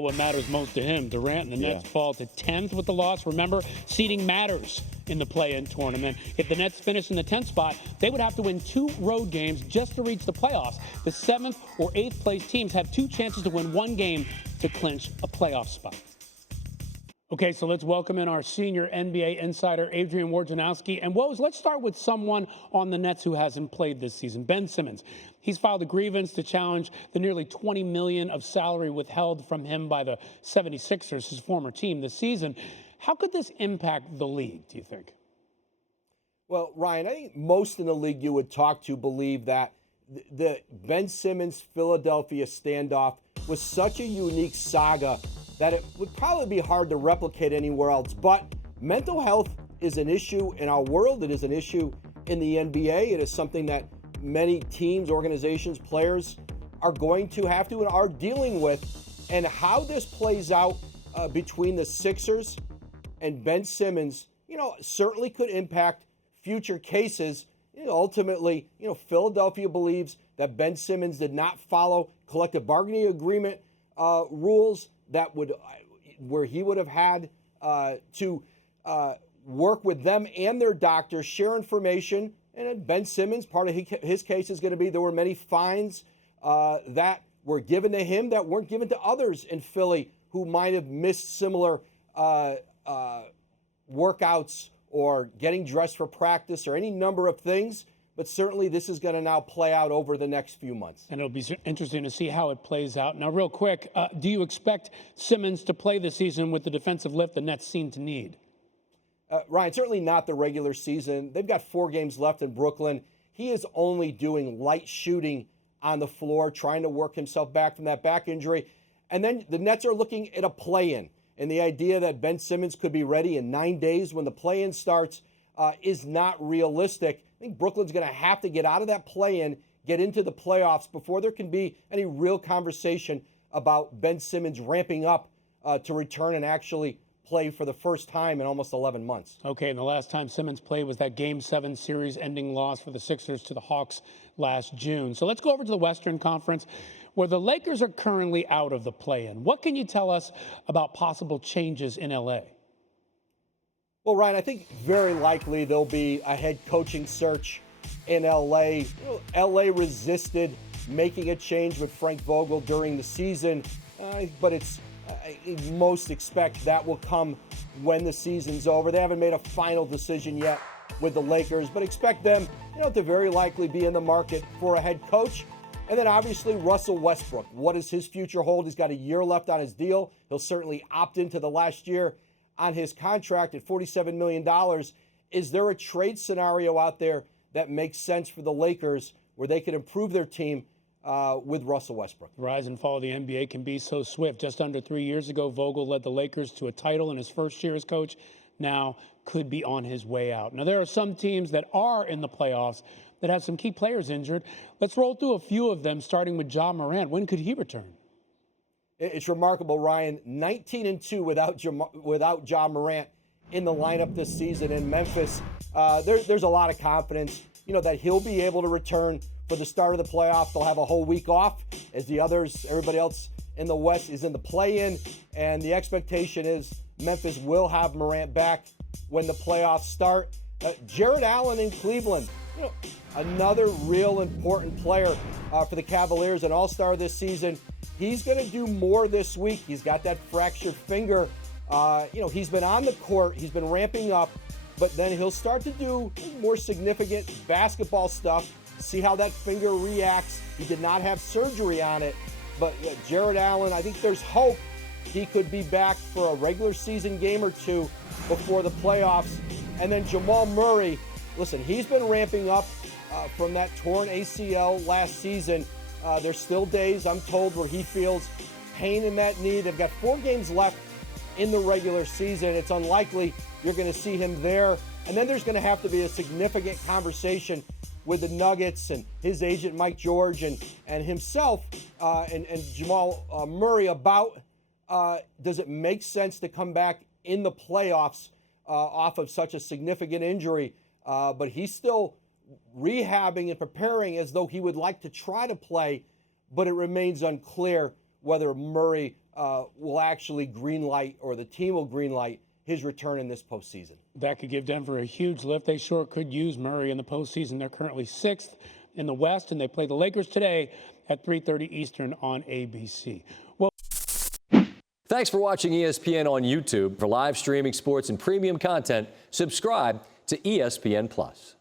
What matters most to him. Durant and the Nets fall to 10th with the loss. Remember, seeding matters in the play-in tournament. If the Nets finish in the 10th spot, they would have to win 2 road games just to reach the playoffs. The 7th or 8th place teams have 2 chances to win 1 game to clinch a playoff spot. Okay, so let's welcome in our senior NBA insider, Adrian Wojnarowski. And Woj, let's start with someone on the Nets who hasn't played this season, Ben Simmons. He's filed a grievance to challenge the nearly $20 million of salary withheld from him by the 76ers, his former team, this season. How could this impact the league, do you think? Well, Ryan, I think most in the league you would talk to believe that the Ben Simmons Philadelphia standoff was such a unique saga that it would probably be hard to replicate anywhere else. But mental health is an issue in our world. It is an issue in the NBA. It is something that many teams, organizations, players are going to have to and are dealing with. And how this plays out between the Sixers and Ben Simmons, certainly could impact future cases. Ultimately, Philadelphia believes that Ben Simmons did not follow collective bargaining agreement rules where he would have had to work with them and their doctors, share information. And then Ben Simmons, part of his case is going to be there were many fines that were given to him that weren't given to others in Philly who might have missed similar workouts or getting dressed for practice or any number of things. But certainly this is going to now play out over the next few months. And it'll be interesting to see how it plays out. Now, real quick, do you expect Simmons to play this season with the defensive lift the Nets seem to need? Ryan, certainly not the regular season. They've got 4 games left in Brooklyn. He is only doing light shooting on the floor, trying to work himself back from that back injury. And then the Nets are looking at a play-in. And the idea that Ben Simmons could be ready in 9 days when the play-in starts is not realistic. I think Brooklyn's going to have to get out of that play-in, get into the playoffs before there can be any real conversation about Ben Simmons ramping up to return and actually play for the first time in almost 11 months. Okay, and the last time Simmons played was that Game 7 series-ending loss for the Sixers to the Hawks last June. So let's go over to the Western Conference, where the Lakers are currently out of the play-in. What can you tell us about possible changes in L.A.? Well, Ryan, I think very likely there'll be a head coaching search in L.A. L.A. resisted making a change with Frank Vogel during the season, but most expect that will come when the season's over. They haven't made a final decision yet with the Lakers, but expect them, to very likely be in the market for a head coach. And then obviously Russell Westbrook. What does his future hold? He's got a year left on his deal. He'll certainly opt into the last year on his contract at $47 million. Is there a trade scenario out there that makes sense for the Lakers where they can improve their team with Russell Westbrook? The rise and fall of the NBA can be so swift. Just under 3 years ago, Vogel led the Lakers to a title in his first year as coach. Now could be on his way out. Now, there are some teams that are in the playoffs that have some key players injured. Let's roll through a few of them, starting with Ja Morant. When could he return? It's remarkable, Ryan. 19-2 without Ja Morant in the lineup this season in Memphis. There's a lot of confidence, that he'll be able to return for the start of the playoffs. They'll have a whole week off as everybody else in the West is in the play-in. And the expectation is Memphis will have Morant back when the playoffs start. Jared Allen in Cleveland, another real important player for the Cavaliers, an all-star this season. He's going to do more this week. He's got that fractured finger. He's been on the court. He's been ramping up, but then he'll start to do more significant basketball stuff, see how that finger reacts. He did not have surgery on it, but Jared Allen, I think there's hope he could be back for a regular season game or two before the playoffs. And then Jamal Murray, listen, he's been ramping up from that torn ACL last season. There's still days, I'm told, where he feels pain in that knee. They've got 4 games left in the regular season. It's unlikely you're going to see him there. And then there's going to have to be a significant conversation with the Nuggets and his agent Mike George and himself and Jamal Murray about does it make sense to come back in the playoffs off of such a significant injury. But he's still rehabbing and preparing as though he would like to try to play, but it remains unclear whether Murray will actually greenlight, or the team will greenlight his return in this postseason. That could give Denver a huge lift. They sure could use Murray in the postseason. They're currently 6th in the West, and they play the Lakers today at 3:30 Eastern on ABC. Well, thanks for watching ESPN on YouTube. For live streaming sports and premium content, subscribe to ESPN+.